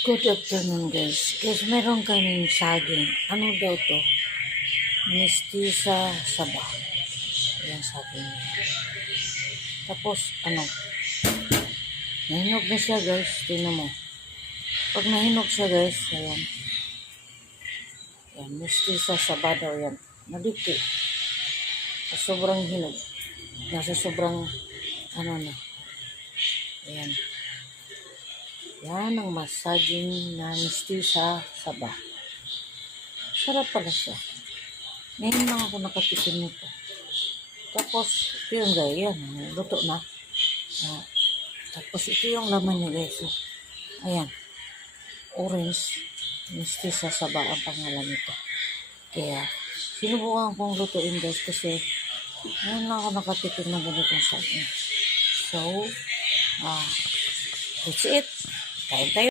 Good afternoon guys. Guys, meron kaming saging. Ano daw to? Mistisa saba. Ayan saging niya. Tapos, nahinog na siya guys. Tingnan mo. Pag nahinog siya guys, ayan. Ayan, mistisa saba daw yan. Nadiki. Sa sobrang hinog. Nasa sobrang, na. Ayan. Yan ang masaging na mistisa saba. Sarap pala siya. Ngayon lang ako nakatikim nito. Tapos, ito yung gaya. Luto na. Tapos, ito yung laman niya guys. Ayan. Orange. Mistisa saba ang pangalan nito. Kaya, sinubukan kong lutuin guys kasi ngayon lang ako nakatikim ng ganitong saging. So, that's it. Kain tayo.